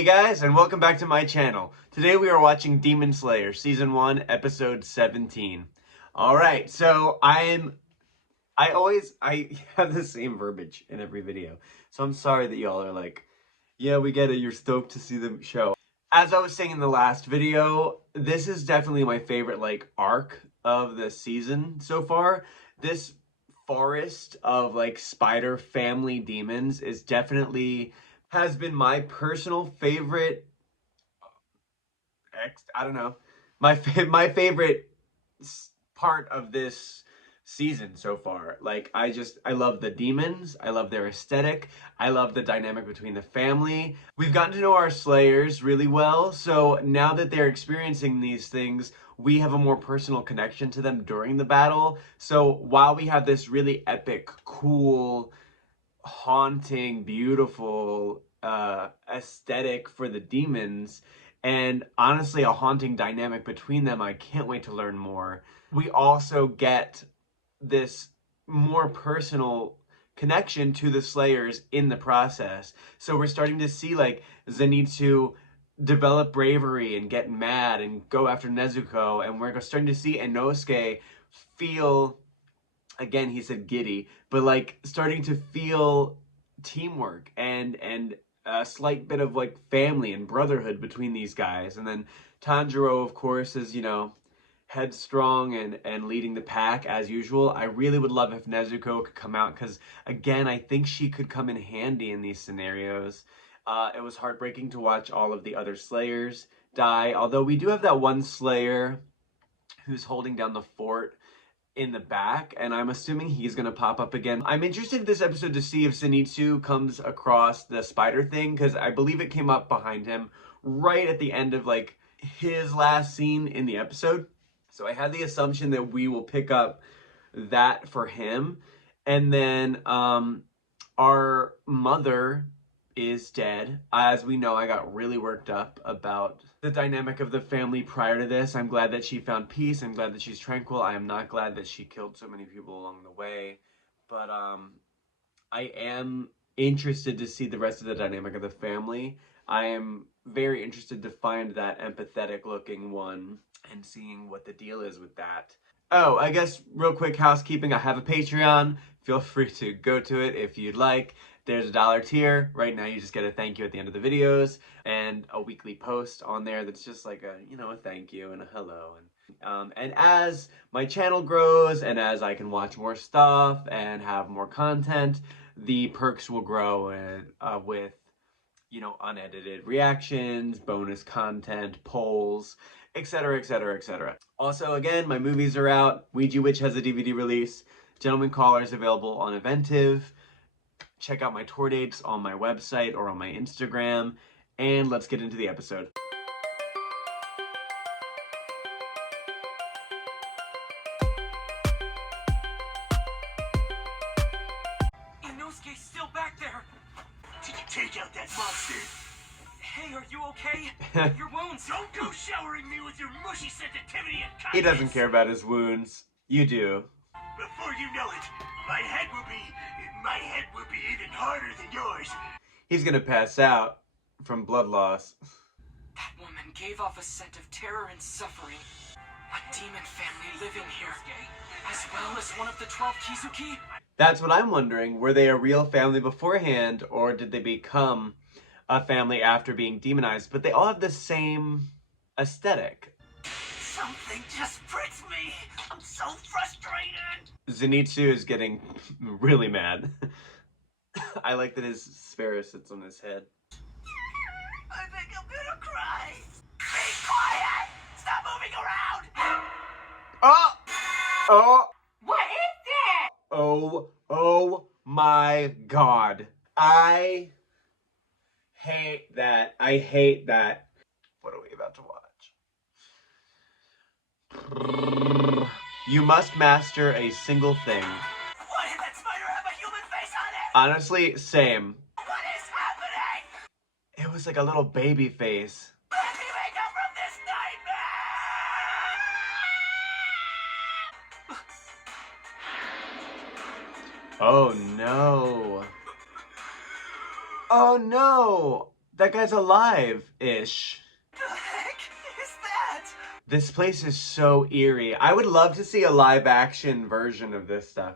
Hey guys, and welcome back to my channel. Today we are watching Demon Slayer Season 1, Episode 17. Alright, so I have the same verbiage in every video. So I'm sorry that y'all are like, yeah, we get it, you're stoked to see the show. As I was saying in the last video, this is definitely my favorite, arc of the season so far. This forest of, spider family demons is definitely has been my personal favorite. I don't know, my favorite part of this season so far. I love the demons. I love their aesthetic. I love the dynamic between the family. We've gotten to know our slayers really well. So now that they're experiencing these things, we have a more personal connection to them during the battle. So while we have this really epic, cool, haunting, beautiful aesthetic for the demons, and honestly a haunting dynamic between them, I can't wait to learn more. We also get this more personal connection to the slayers in the process. So we're starting to see Zenitsu develop bravery and get mad and go after Nezuko, and we're starting to see Inosuke feel, again, he said giddy, but starting to feel teamwork and a slight bit of family and brotherhood between these guys. And then Tanjiro, of course, is, headstrong and leading the pack as usual. I really would love if Nezuko could come out, because again, I think she could come in handy in these scenarios. It was heartbreaking to watch all of the other slayers die, although we do have that one slayer who's holding down the fort in the back, and I'm assuming he's gonna pop up again. I'm interested in this episode to see if Zenitsu comes across the spider thing, because I believe it came up behind him right at the end of his last scene in the episode. So I had the assumption that we will pick up that for him. And then our mother is dead. As we know, I got really worked up about the dynamic of the family prior to this. I'm glad that she found peace. I'm glad that she's tranquil. I am not glad that she killed so many people along the way. But I am interested to see the rest of the dynamic of the family. I am very interested to find that empathetic looking one and seeing what the deal is with that. Oh, I guess real quick housekeeping, I have a Patreon. Feel free to go to it if you'd like. There's a $1 tier. Right now you just get a thank you at the end of the videos and a weekly post on there that's just like a thank you and a hello. And as my channel grows and as I can watch more stuff and have more content, the perks will grow with unedited reactions, bonus content, polls, etc., etc., etc. Also, again, my movies are out. Ouija Witch has a DVD release. Gentleman Caller is available on Eventive. Check out my tour dates on my website or on my Instagram. And let's get into the episode. Inosuke's still back there! Did you take out that monster? Hey, are you okay? Your wounds! Don't go showering me with your mushy sensitivity and kindness! He doesn't care about his wounds. You do. Before you know it, my head will be even harder than yours. He's gonna pass out from blood loss. That woman gave off a scent of terror and suffering. A demon family living here, as well as one of the 12 Kizuki? That's what I'm wondering. Were they a real family beforehand, or did they become a family after being demonized? But they all have the same aesthetic. Something just pricks me. I'm so frustrated. Zenitsu is getting really mad. I like that his sparrow sits on his head. I think I'm gonna cry. Be quiet! Stop moving around! Oh! Oh! What is that? Oh my God. I hate that. I hate that. What are we about to watch? You must master a single thing. Why did that spider have a human face on it? Honestly, same. What is happening? It was like a little baby face. Let me wake up from this nightmare! Oh no. Oh no! That guy's alive-ish. The heck is that? This place is so eerie. I would love to see a live-action version of this stuff.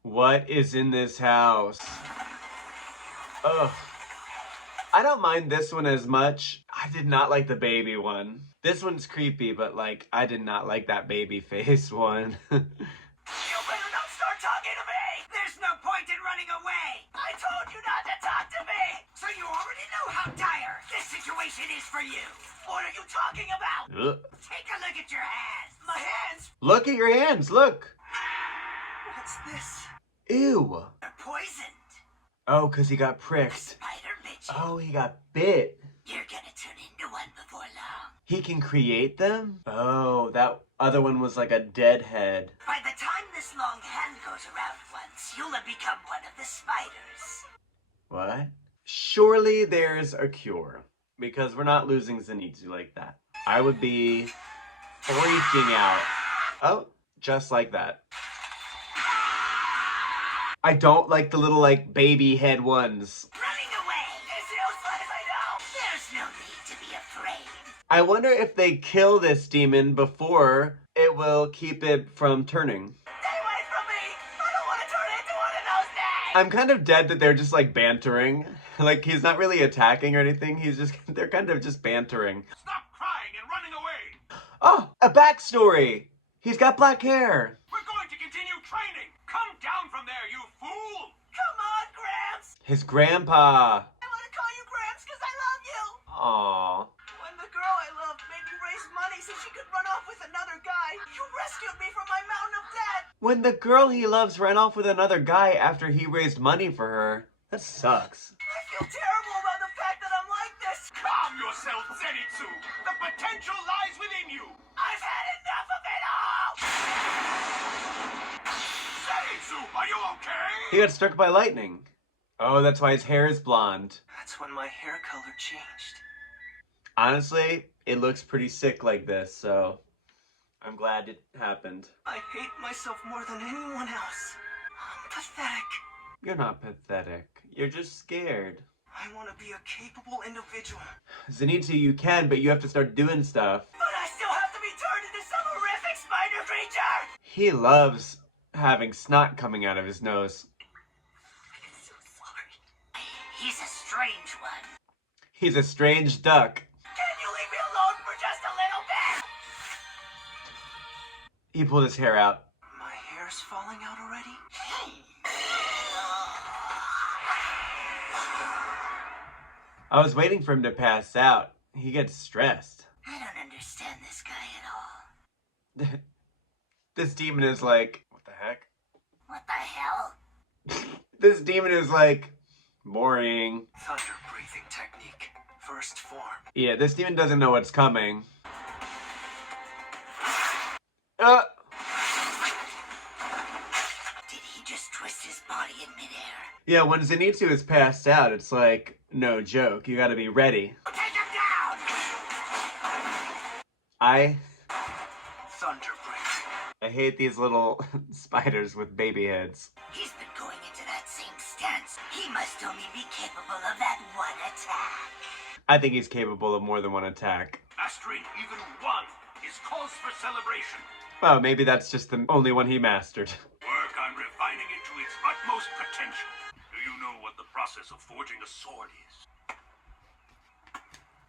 What is in this house? Ugh. I don't mind this one as much. I did not like the baby one. This one's creepy, but like, I did not like that baby face one. You better not start talking to me! There's no point in running away! I told you not to talk to me! So you already know how dire this situation is for you! What are you talking about? Ugh. Take a look at your hands! My hands? Look at your hands, look! What's this? Ew. They're poisoned. Oh, because he got The pricked. spider bit you. Oh, he got bit. You're gonna turn into one before long. He can create them? Oh, that other one was like a dead head. By the time this long hand goes around once, you'll have become one of the spiders. What? Surely there's a cure. Because we're not losing Zenitsu like that. I would be freaking out. Oh, just like that. I don't like the little, like, baby head ones. Running away is useless, I know. There's no need to be afraid. I wonder if they kill this demon before it will keep it from turning. Stay away from me. I don't want to turn into one of those things. I'm kind of dead that they're just, like, bantering. Like, he's not really attacking or anything. They're kind of just bantering. Stop crying and running away! Oh, a backstory! He's got black hair. We're going to continue training! Come down from there, you fool! Come on, Gramps. His grandpa. I want to call you Gramps because I love you. Aww. When the girl I loved made me raise money so she could run off with another guy, you rescued me from my mountain of debt. When the girl he loves ran off with another guy after he raised money for her. That sucks. I feel terrible about the fact that I'm like this. Calm yourself, Zenitsu! The potential lies within you! I've had enough of it all. Zenitsu, are you okay? He got struck by lightning. Oh, that's why his hair is blonde. That's when my hair color changed. Honestly, it looks pretty sick like this, so I'm glad it happened. I hate myself more than anyone else. I'm pathetic. You're not pathetic. You're just scared. I want to be a capable individual. Zenitsu, you can, but you have to start doing stuff. But I still have to be turned into some horrific spider creature! He loves having snot coming out of his nose. I'm so sorry. He's a strange one. He's a strange duck. Can you leave me alone for just a little bit? He pulled his hair out. My hair's falling out already? I was waiting for him to pass out. He gets stressed. I don't understand this guy at all. This demon is like, what the heck? What the hell? This demon is like, boring. Thunder breathing technique. First form. Yeah, this demon doesn't know what's coming. Did he just twist his body in midair? Yeah, when Zenitsu is passed out, it's like, no joke. You gotta be ready. Take him down! Thunder breathing. I hate these little spiders with baby heads. He's been going into that same stance. He must only be capable of that one attack. I think he's capable of more than one attack. Mastering even one is cause for celebration. Well, maybe that's just the only one he mastered. Work on refining it to its utmost potential. Do you know what the process of forging a sword is?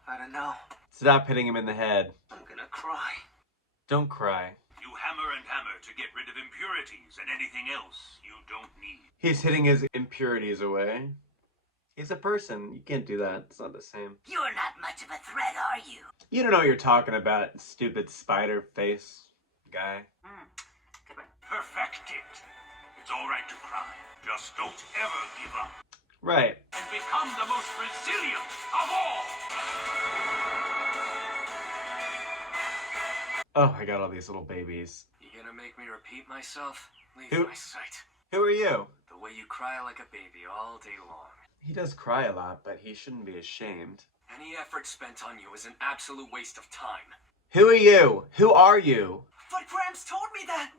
I don't know. Stop hitting him in the head. I'm gonna cry. Don't cry. You hammer and hammer to get rid of impurities and anything else you don't need. He's hitting his impurities away. He's a person. You can't do that. It's not the same. You're not much of a threat, are you? You don't know what you're talking about, stupid spider face guy. Perfect it. It's all right to cry. Just don't ever give up. Right. And become the most resilient of all. Oh, I got all these little babies. You gonna make me repeat myself? Leave Who- my sight. Who are you? The way you cry like a baby all day long. He does cry a lot, but he shouldn't be ashamed. Any effort spent on you is an absolute waste of time. Who are you? Who are you? But Gramps told me that.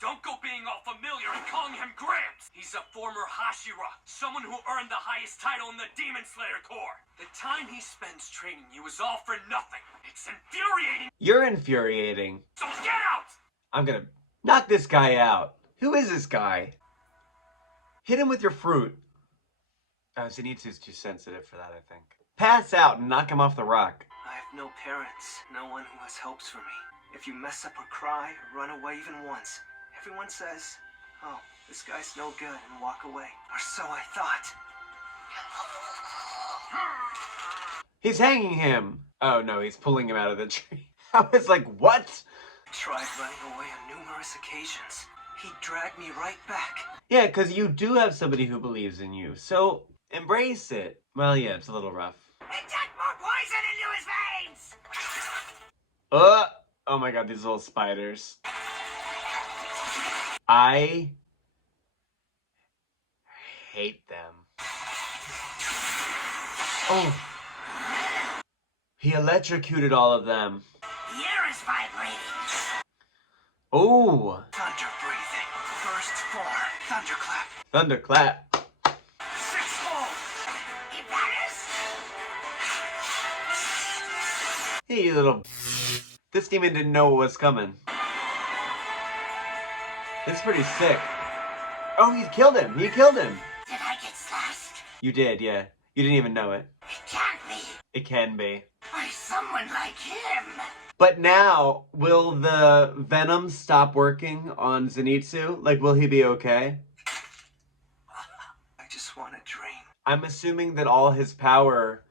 Don't go being all familiar and calling him Gramps. He's a former Hashira, someone who earned the highest title in the Demon Slayer Corps. The time he spends training you is all for nothing. It's infuriating. You're infuriating. So get out! I'm gonna knock this guy out. Who is this guy? Hit him with your fruit. Oh, Zenitsu's too sensitive for that, I think. Pass out and knock him off the rock. I have no parents, no one who has hopes for me. If you mess up or cry or run away even once, everyone says, oh, this guy's no good, and walk away. Or so I thought. He's hanging him. Oh no, he's pulling him out of the tree. I was like, what? I tried running away on numerous occasions. He dragged me right back. Yeah, because you do have somebody who believes in you, so embrace it. Well, yeah, it's a little rough. Inject more poison into his veins! Oh my god, these little spiders. I hate them. Oh. He electrocuted all of them. The air is vibrating. Oh. Thunder breathing. First form. Thunderclap. Thunderclap. Sixfold. Icarus? Hey, you little... This demon didn't know what was coming. It's pretty sick. Oh, he killed him. He killed him. Did I get slashed? You did, yeah. You didn't even know it. It can't be. It can be. By someone like him. But now, will the venom stop working on Zenitsu? Like, will he be okay? I just want to dream. I'm assuming that all his power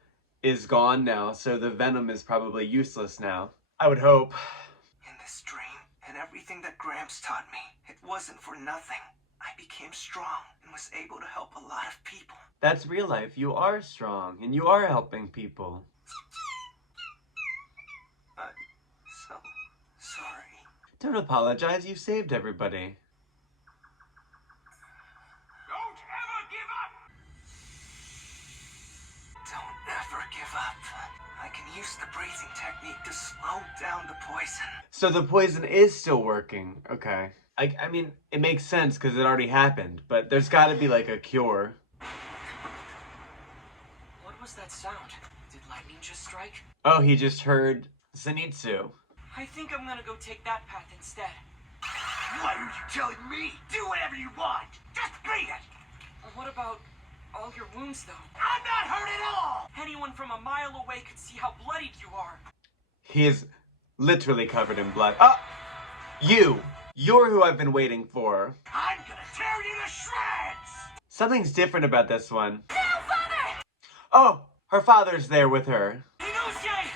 is gone now, so the venom is probably useless now. I would hope. In this dream, and everything that Gramps taught me, it wasn't for nothing. I became strong and was able to help a lot of people. That's real life. You are strong, and you are helping people. I'm so sorry. Don't apologize. You saved everybody. Don't ever give up! Don't ever give up. I can use the breathing technique to slow down the poison. So the poison is still working. Okay. I mean, it makes sense because it already happened, but there's got to be like a cure. What was that sound? Did lightning just strike? Oh, he just heard Zenitsu. I think I'm gonna go take that path instead. Why are you telling me? Do whatever you want. Just beat it. What about all your wounds, though? I'm not hurt at all. Anyone from a mile away could see how bloodied you are. He is literally covered in blood. Oh! You're who I've been waiting for. I'm gonna tear you to shreds. Something's different about this one. No, Father! Oh! Her father's there with her. Inosuke!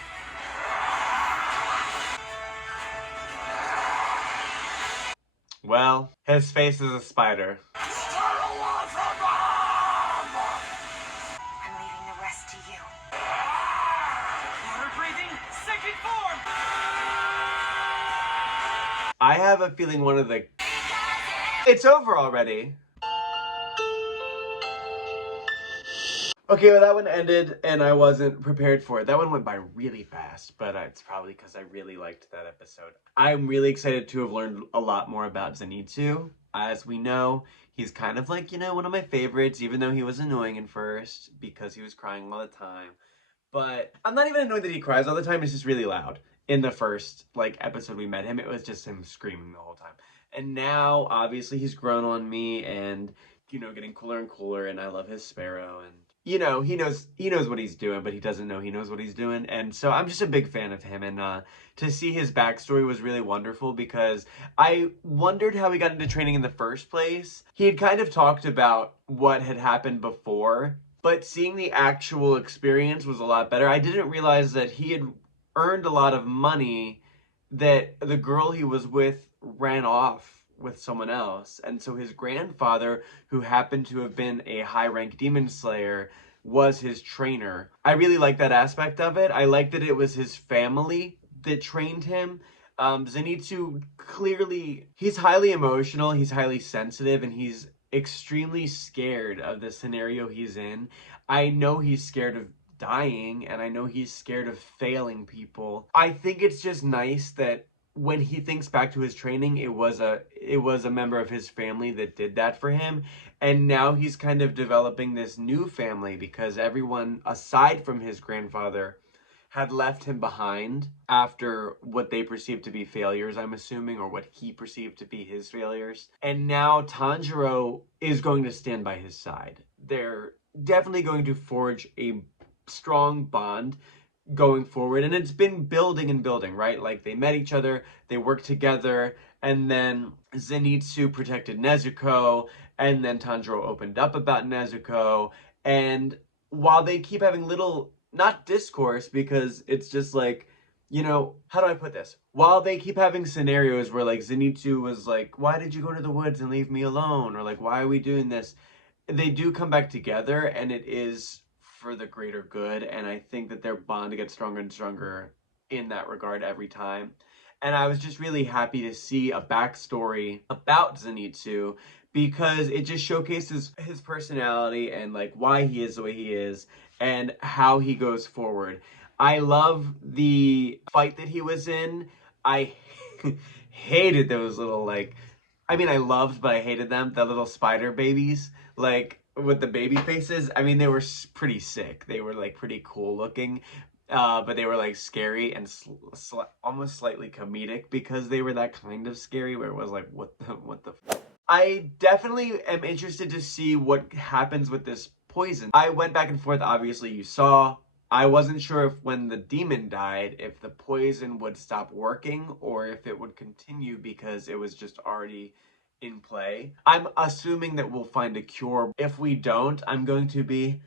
Well, his face is a spider. I'm leaving the rest to you. Water breathing, second form! I have a feeling one of the... It's over already. Okay, well that one ended and I wasn't prepared for it. That one went by really fast, but it's probably because I really liked that episode. I'm really excited to have learned a lot more about Zenitsu. As we know, he's kind of like, one of my favorites, even though he was annoying at first because he was crying all the time. But I'm not even annoyed that he cries all the time, it's just really loud. In the first, episode we met him, it was just him screaming the whole time. And now, obviously, he's grown on me and, getting cooler and cooler, and I love his sparrow, and he knows what he's doing, but he doesn't know he knows what he's doing. And so I'm just a big fan of him. And to see his backstory was really wonderful because I wondered how he got into training in the first place. He had kind of talked about what had happened before, but seeing the actual experience was a lot better. I didn't realize that he had earned a lot of money that the girl he was with ran off with someone else, and so his grandfather, who happened to have been a high-rank demon slayer, was his trainer. I really like that aspect of it. I like that it was his family that trained him. Zenitsu, clearly, he's highly emotional, he's highly sensitive, and he's extremely scared of the scenario he's in. I know he's scared of dying, and I know he's scared of failing people. I think it's just nice that when he thinks back to his training, it was a member of his family that did that for him. And now he's kind of developing this new family because everyone aside from his grandfather had left him behind after what they perceived to be failures, I'm assuming, or what he perceived to be his failures. And now Tanjiro is going to stand by his side. They're definitely going to forge a strong bond going forward, and it's been building and building, right? Like they met each other, they worked together, and then Zenitsu protected Nezuko, and then Tanjiro opened up about Nezuko. And while they keep having little, not discourse, because it's just like, how do I put this? While they keep having scenarios where like Zenitsu was like, why did you go to the woods and leave me alone? Or like, why are we doing this? They do come back together, and it is for the greater good. And I think that their bond gets stronger and stronger in that regard every time. And I was just really happy to see a backstory about Zenitsu because it just showcases his personality and like why he is the way he is and how he goes forward. I love the fight that he was in. I hated those little like, I mean, I loved, but I hated them. The little spider babies, like with the baby faces. I mean, they were pretty sick. They were like pretty cool looking, but they were like scary and almost slightly comedic because they were that kind of scary. Where it was like, what the. I definitely am interested to see what happens with this poison. I went back and forth. Obviously, you saw. I wasn't sure if when the demon died, if the poison would stop working or if it would continue because it was just already in play. I'm assuming that we'll find a cure. If we don't, I'm going to be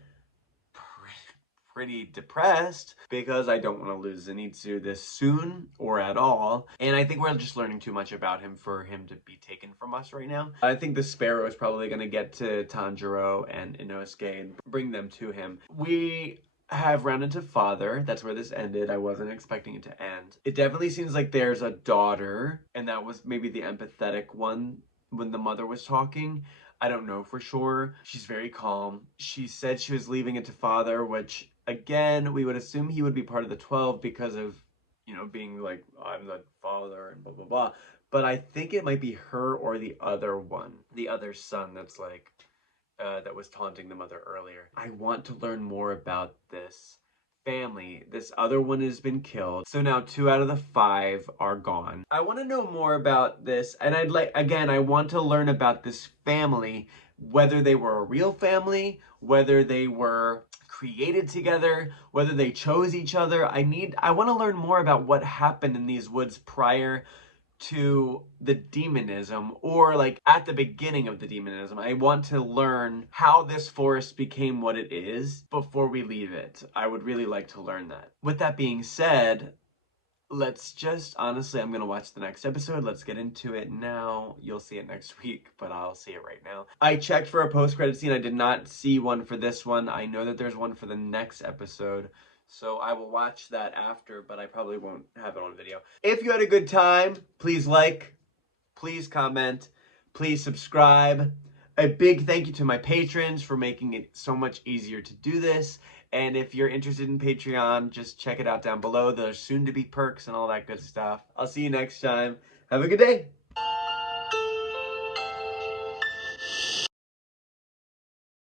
pretty depressed because I don't want to lose Zenitsu this soon or at all. And I think we're just learning too much about him for him to be taken from us right now. I think the Sparrow is probably going to get to Tanjiro and Inosuke and bring them to him. We have run into father. That's where this ended. I wasn't expecting it to end. It definitely seems like there's a daughter, and that was maybe the empathetic one when the mother was talking. I don't know for sure. She's very calm. She said she was leaving it to father, which again, we would assume he would be part of the 12 because of, being like, I'm the father and blah, blah, blah. But I think it might be her or the other one, the other son that's like, that was taunting the mother earlier. I want to learn more about this family. This other one has been killed. So now 2 out of the 5 are gone. I want to know more about this. And I want to learn about this family, whether they were a real family, whether they were created together, whether they chose each other. I want to learn more about what happened in these woods prior to the demonism, or like at the beginning of the demonism. I want to learn how this forest became what it is before we leave it. I would really like to learn that. With that being said, honestly, I'm gonna watch the next episode. Let's get into it now. You'll see it next week, but I'll see it right now. I checked for a post-credit scene. I did not see one for this one. I know that there's one for the next episode, so I will watch that after, but I probably won't have it on video. If you had a good time, please like, please comment, please subscribe. A big thank you to my patrons for making it so much easier to do this. And if you're interested in Patreon, just check it out down below. There's soon to be perks and all that good stuff. I'll see you next time. Have a good day.